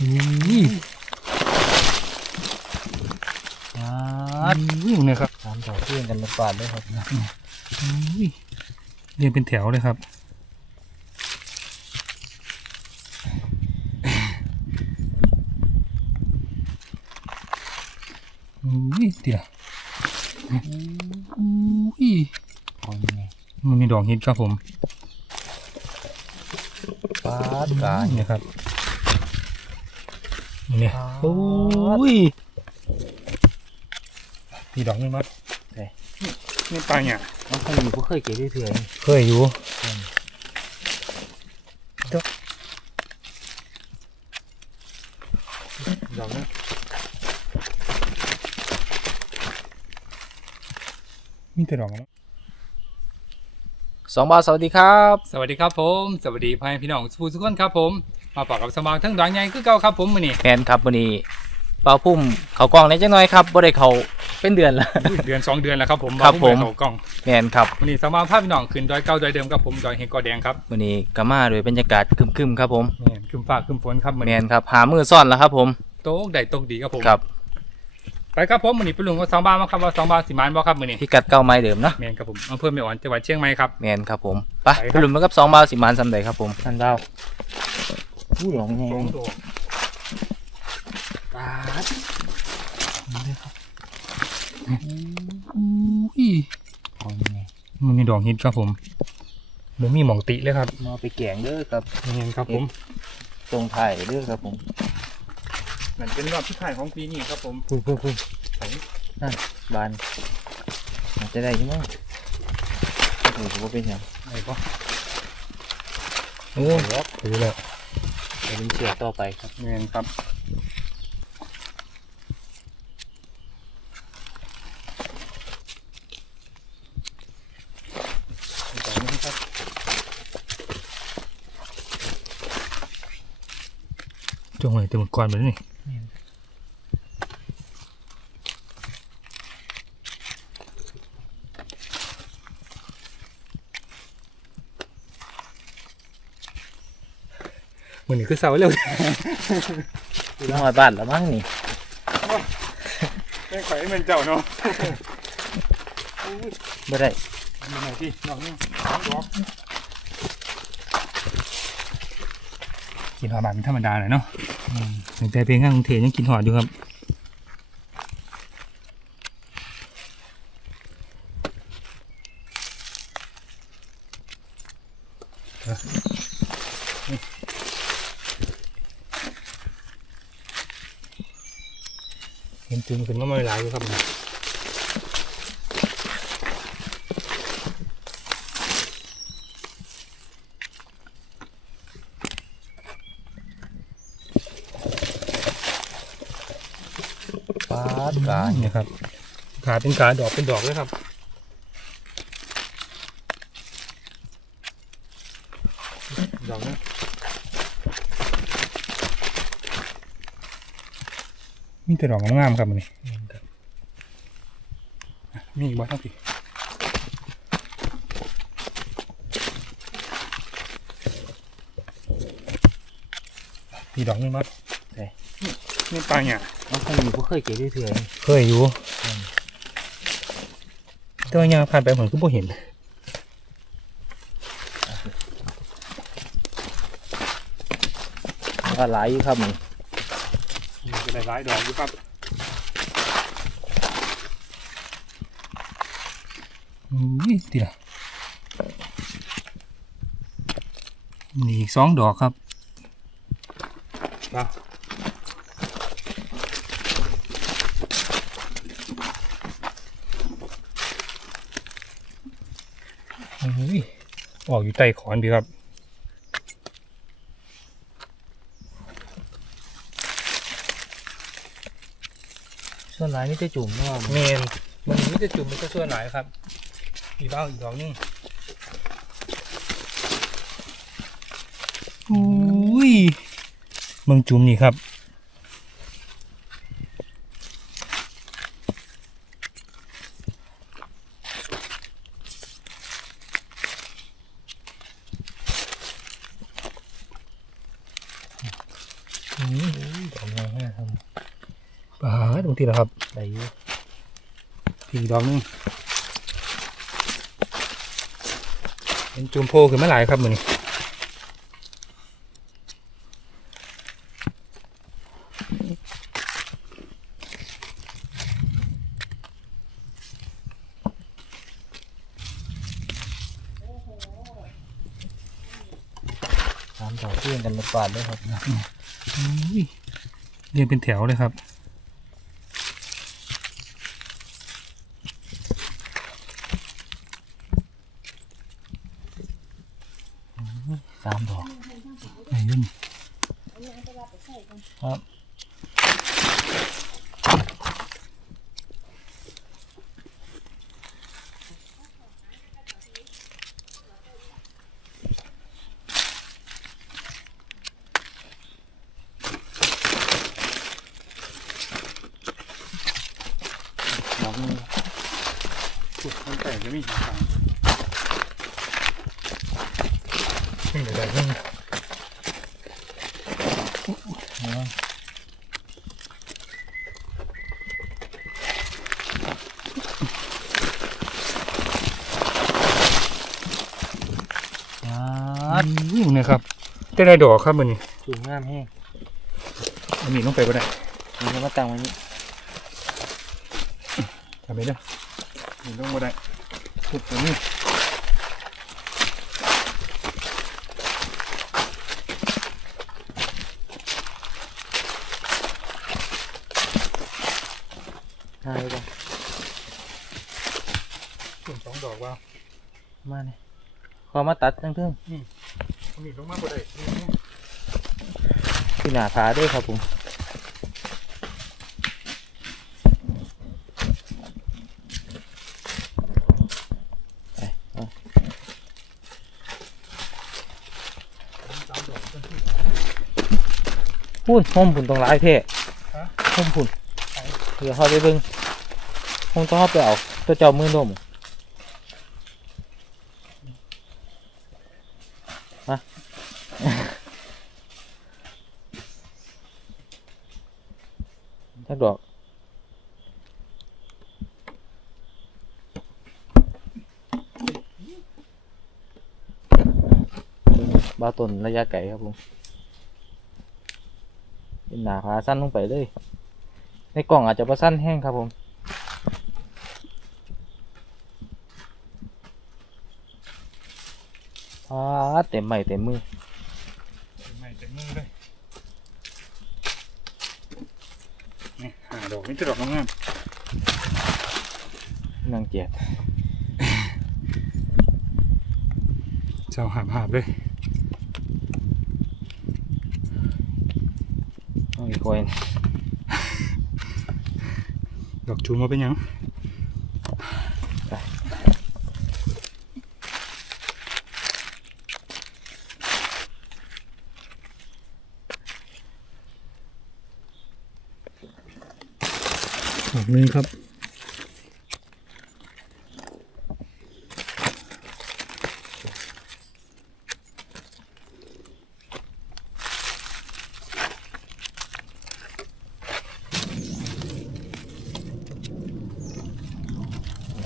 นี่อ่าวิ่งเนี่ยครับสามดอกเพื่อนกันมาปาดด้วยครับอุ้ยเรียงเป็นแถวเลยครับ อุ้ยเดี๋ยวอุ้ยของไงมันมีดอกฮิตครับผมปาดกายเนี่ยครับ เนี่ยอ๋อโอ้ยพี่ดอกนี่มั้ยไหนนี่ปลาเนี่ยน้องเคยอยู่ก็เคยเก็บด้วยเถื่อนเคยอยู่ดอกนี้มีแต่ดอกนะสองบาทสวัสดีครับ สวัสดีครับผม สวัสดีพ่อแม่พี่น้องสุภูสุขคนครับผม มาปากกับสมางทั้งดอยใหญ่คือเก่าครับผมมื้อนี้แมนครับวันนี้เปาพุ่มเขากล้องในจังน้อยครับบ่ได้เขาเป็นเดือนละเดือนสองเดือนแล้วครับผมครับาผมเปิดเข้ากล้องแมนครับมื้อนี้สมางพาพี่น้องขึ้นดอยเก่าดอยเดิมครับผมดอยเฮงกอแดงครับวันนี้ก็มาโดยบรรยากาศครึมๆครับผมแม่นขึ้นฟ้าขึ้นฝนครับมื้อแมนี้นครับหามือซ่อนแล้วครับผมโต๊ะใดตกดีครับผมครับไปครับผมมื้อนี้ไปลุงว่าสองบาทมาครับว่าสองบาทสิมานบ่ครับมื้อนี้พิกัดเก้าไม้เดิมเนาะแม่นครับผมอำเภอแม่อ่อนจังหวัดเชียงใหม่ครับ แมนครับผมไปไปครับ ไปหลุมมากับสองบาทสิมานสำเร็จครับผมท่านดาว ผู้หลงไงสองดอกปาดอุ้ยของไงมันมีดอกฮิตครับผมบ่มีหม่องติเลยครับมาไปแกงเด้อครับแม่นครับผมตรงไถ่ายเด้อครับผมนั่นเป็นรอบที่ถ่ายของปีนี้ครับผมคุยคุยคุยนั่นบานอาจจะได้อยังไงโอ้โหว่าเป็นหยังไหนก็โอ้ยครับถือแล้ว เดี๋ยวเป็นเชือกต่อไปครับแม่นครับดอกนี้ครับจงไว้เต็มก่อนไปนี่ มือนี้คือเสาเร็วน้องมาบ้านแล้วมั้งนี่ไม่ข่อยให้มันเจ้าเนาะไม่ได้มาหน่อยพี่ดอกนึงดอกกินหอมแบบเป็นธรรมดาเลยเนาะถึงแต่เพียงข้างกรุงเทพยังกินหอดอยู่ครับ เห็นจุ่มขึ้นมาไม่หลายอยู่ครับปาดกายเนี่ยครับขาเป็นขาดอกเป็นดอกเลยครับ ดอกนี้ มีแต่ดอกงามๆครับมันนี่มีอีกบ้างครับพี่พี่ดอกนึงมั้ยนี่ปลาเนี่ยน้องเคยอยู่ก็เคยเก็บด้วยเถื่อนเคยอยู่แต่ว่ายังผ่านไปเหมือนก็บ่เห็นก็หลายอยู่ครับนี่ เป็นหลายดอกอยู่ครับอุ้ยเดี๋ยวนี่อีกสองดอกครับมาอุ้ยออกอยู่ใต้ขอนดีครับ วนหลายนี่จะจุ่มเนากเมนมันนี่จะจุ่มมันก็ช่วนหลายครับ มีบ้างอีกสองนึงอุ้ยเมืองจุ่มนี่ครับ น อืม ดอกงามมากครับ ปาดบางทีแล้วครับ ได้อยู่ อีก ดอกหนึงเป็นจุมโพขึ้นมาหลายครับมือนี้สามดอกเรียงกันมาปาดด้วยครับอุ้ยเรียงเป็นแถวเลยครับ สามดอก ไอ้ยุ่น ครับ ดอกนึงถูกมันแต่จะมีหางนี่เดี๋ยวได้เพิ่ง นะอ่าวิ่งเลยครับได้ได้ดอกครับมือนี้สูงงามแห้งอันนี้ต้องไปก็ได้นี่ก็มาตั้งไว้นี่ทำไปเด้อนี่ต้องมาได้ทุบตรงนี้หายไปส่วนสองดอกว่ามาเนี่ยขอมาตัดทั้งทึ่งอั นนี้ต้องมาก็ได้ที่หน้าขาด้วยครับผมไปเอาพูนห่มผุนตรงร้ายเพ่ห่มผุนเดี๋ยวเขาไปเบิ่งคงต้องเอาไปเอาตัวเจ้ามือดมมา จักดอก บ้าวต้นระยะไกลครับผมเป็นหนาขาสั้นลงไปเลย ในกล่องอาจจะประสั้นแห้งครับผมพาดเต็มใหม่เต็มมือไม่เต็มมือเลยนี่หาดอกนี่จะดอกงามนางเกียดๆเจ้าหาบหาบเลย องอีกคนดอกจูมาเป็นยัง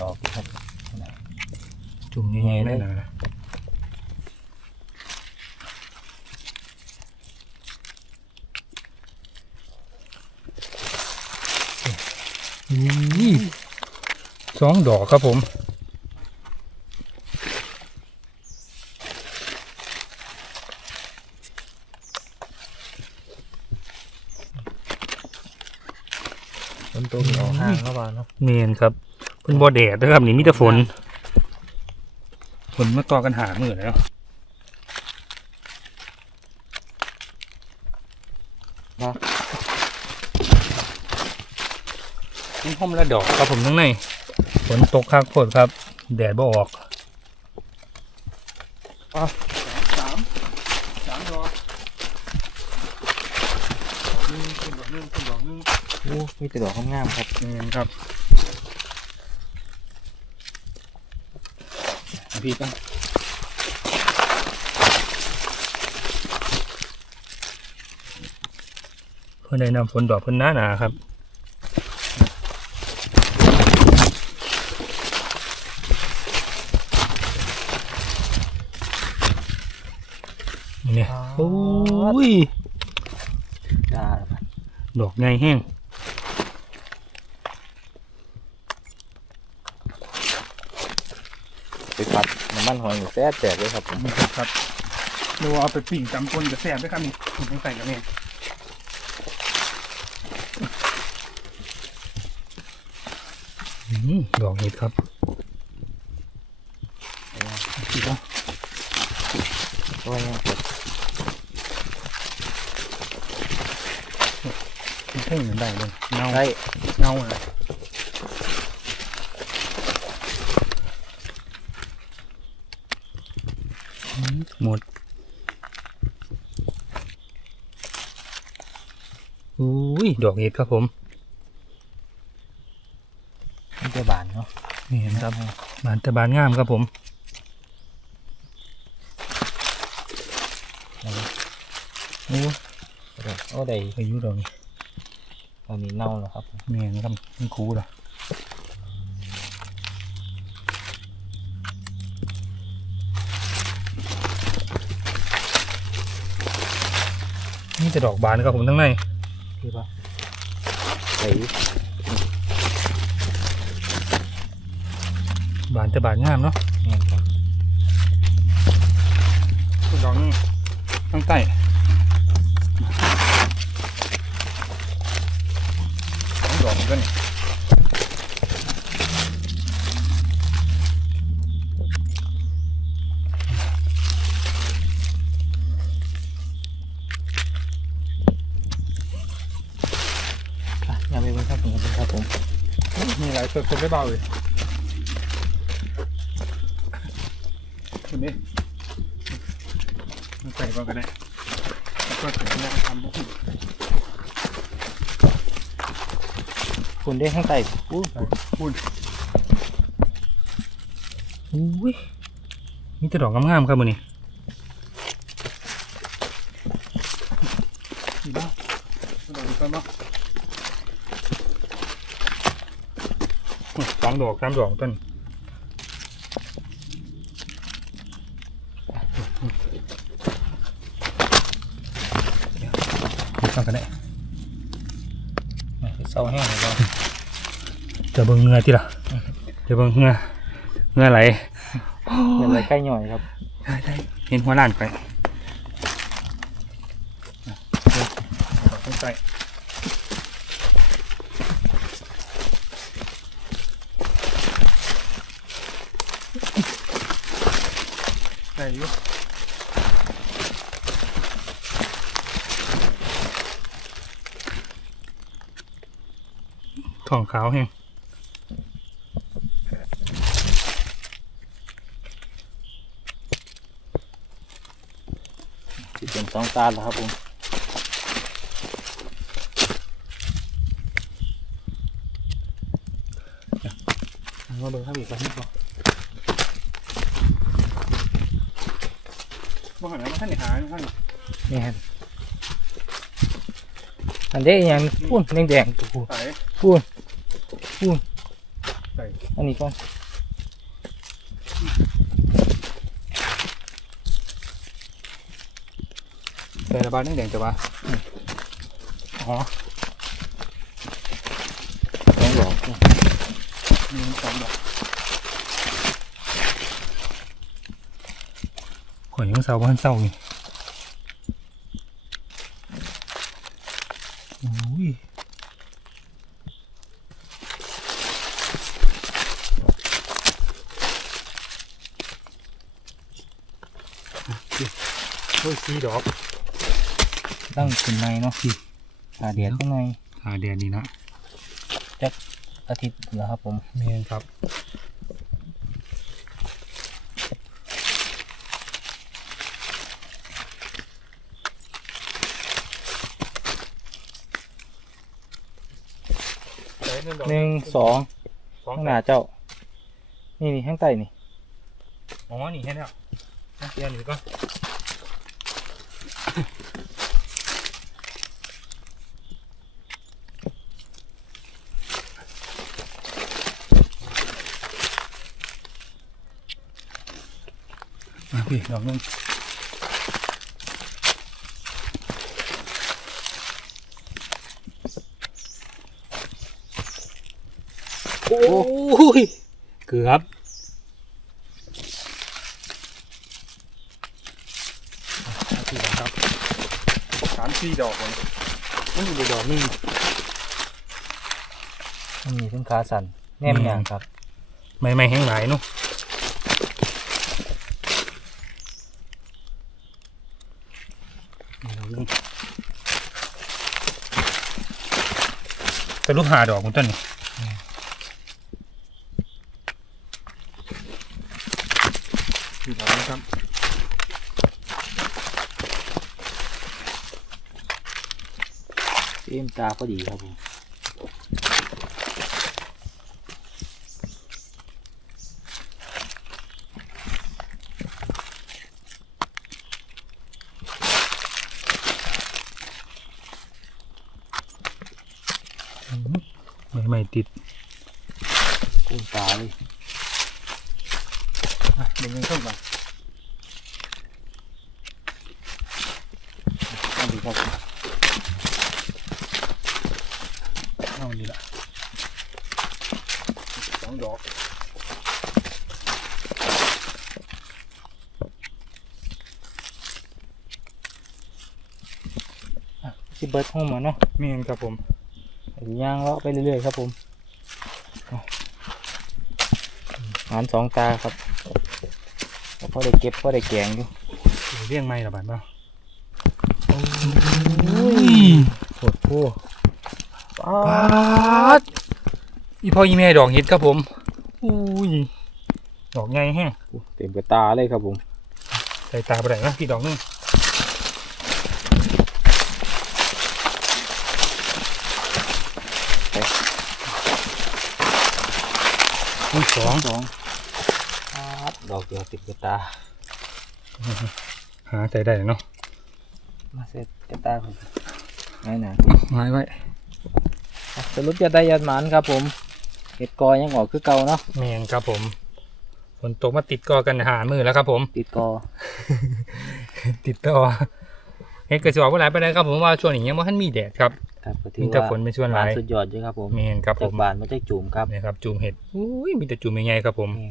ดอกครับจุ่มใหญ่ๆนั่นนะนี่สองดอกครับผมต้นตัวมีออกห่างเข้ามาเนาะเมนครับ เพิ่นบ่แดดนะครับนี่มีแต่ฝน ฝนมาต่อกันหามือแล้วนะนี่ห้อมละดอกครับผมทั้งในฝนตกคักโคตรครับ แดดบ่ออกสามสามดอกดอกนึงเป็นดอกนึงเป็นดอกนึงโอ้มีแต่ดอกงามๆครับเมนครับ พี่ตั้งดเพื่อได้นำฝนดอกเพิ่นหนาหนาครับเนี่ยโอ้ยจ้าดอกใหญ่แห้ง ไปผั ดน้ำมันหอยแซ่บแตกเลยครับผมครับดูเอาไปปิ่งจำปนกับแซ่บด้วยครับนี่ต้องใส่กันนี่อืมดอกเห็ดครับอีกแล้วโอ้ยยังเผ็ดมันเพ่งเหมือนได้เลยเงาได้เงาเลยอืม หมดอุ้ยดอกเห็ดครับผมมันจะบานเนาะนี่เห็นครับบานแต่บานงามครับผมโอ้โอ้ได้อายุดอกนี่ตอนนี้เน่าแล้วครับผมแม่นครับมันคูเหร อนี่แต่ดอกบานครับผมทั้งในคือปะใส่บานแต่บานงามเนาะเงี้ยครับดอกนี่ทั้งใต้ดอกมันก็นี่ อะยังไม่เป็นครับผมครับผม มีหลายตัวคน ได้เบาเลยคุณนี่มันใส่เบาก็ได้แล้วก็ถึงจะทำบุกคุณได้ข้างใต้อู้พูดอุ้ยมีแต่ดอกงามๆครับมือนี่ดีบ้างดอกนี้ก็เนาะส องดอกสามดอกต้นฟังกันได้เศร้าแห้งเลยเนาะจะเบิ่งเหงือที่ล่ะจะเบิ่งเหงือเหงือไหลเป็นอะไรใกล้หน่อยครับได้ได้เห็นหัวล้านไปต้องใส่ ได้อยู่ท้องขาวแห้งสิเป็นสองตาแล้วครับผมมาเบิ่งข้าวอีกสักนิดก่อน บ่หันแล้วท่านนี่หาท่านนี่ฮะอันเด้ยังปุ้นแดงๆตัวใส่ปุ้นใส่อันนี้ก่อนใส่ระบายนี่แดงแต่ว่าอ๋อสองดอกมีสองดอก ข่อยยังเศร้าบ้านเศร้านี่อุ้ยโอ้ยสีดอกตั้งขึ้นในเนาะหาเดียดข้างในหาเดือนนี้นะอาทิตย์แล้วครับผมเมนครับ หนึ่งสองสองข้งหน้าเจ้า นี่นี่ข้างใต้นี่อ๋อนี่แค่นแล้วต้องเตียนหนึ่งก่อาพี่ลองนึง อ้ยเกือบสี่ดอกครับสามสี่ดอกเลยมันอยู่ดอกนี่มันมีทั้งขาสั่นแนมยางครับ ไม่ไม่แห้งหลายเนาะเป็นรูปหาดอกคุณต้นนี่ สี่ดอกนะครับเต็มตาพอดีครับผมไม่ไม่ติดเต็มตาเลยอะเดี๋ยวเงินเข้ามา เอาดีครับเอาดีละสองดอกสิเบิร์ดห้องมาเนาะเมียนครับผมย่างเลาะไปเรื่อยๆครับผมเอาหารสองตาครับแล้วพอได้เก็บพอได้แกงอยู่เรียงไม่ละบาทเปล่า โหดผู้ป้าปาดอีพ่ออีแม่ดอกเห็ดครับผมอุ้ยดอกใหญ่แฮะดเต็มกระตาเลยครับผมใส่ตาไปไหนนะพี่ดอกนึงอุ้ยสองสองดอกเดียวติดกระตาหาใส่ได้เนาะ มาเสร็จกระตาผมไหนหนาไว้ไว้สรุปจะได้ยันหมานครับผมเห็ดกอยังออกคือเก่าเนาะเมียนครับผมฝนตกมาติดกอกันหามือแล้วครับผม ติดกอ ติดต่อเฮ็ดกระสอบว่าหลายไปได้ครับผมว่าช่วงนี้ยังว่าท่านมีแดดครับครับก็ถืมีอแต่ว่าฝนเป็นช่วงหหมาลานยสุดยอดเลยครับผมเมียนครับผจากมบานมาจากจุ่มครับนี่ครับจูมเห็ดอุ้ยมีแต่จูมใหญ่ๆครับผมนี่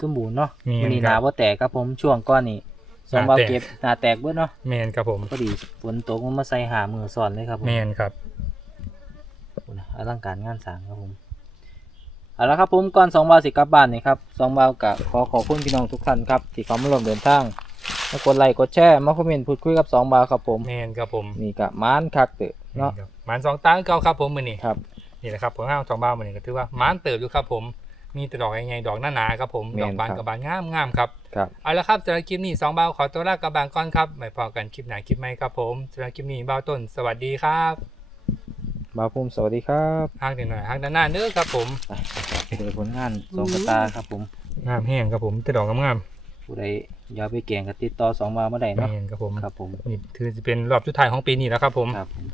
สมบูรณ์เนาะมีวันนี้คหรับนาว่าแตกครับผมช่วงก้อนนี้ สองหนาเบาแตกเก็บหนาแตกเบิดเนาะเมียนครับผมพอดีฝนตกมันมาใส่หามือสอนเลยครับผมเมียนครับโอ้นะอลังการงานสร้างครับผมเอาละครับผมก่อนสองเบาสิกลับบ้านนี่ครับสองเบากับขอขอบคุณพี่น้องทุกท่านครับที่เขามาร่วมเดินทางมากดไลค์กดแชร์มาคอมเมนต์พูดคุยกับสองเบาครับผมเมียนครับผมนี่กับมานคักเตอะเนาะครับหมานสองตาคือเก่าครับผมมือนี่ครับนี่แหละครับผลงานของสองบ้านมือนี่ก็ถือว่าหมานเติบอยู่ครับผม มีแต่ดอกใหญ่ๆดอกหนาๆครับผมแม่นดอกบานครับกับบานงามๆครับครับเอาละครับสำหรับคลิปนี้สองเบาขอตัวลากกับบางก้อนครับไว้พอกันคลิปหน้าคลิปใหม่ครับผมสำหรับคลิปนี้เบาต้นสวัสดีครับบาวภูมิสวัสดีครับฮักหน่อยๆฮักด้านหน้าเนื้อครับผมไปเจอผลงานสองกระตาครับผมงามแห้งครับผมแต่ดอกงามผู้ใดอยากไปแกงกับติดต่อสองบาวมาได้ๆเนาะแม่นครับผมครับผมนี่ถือจะเป็นรอบสุดท้ายของปีนี้แล้วครับผมครับผม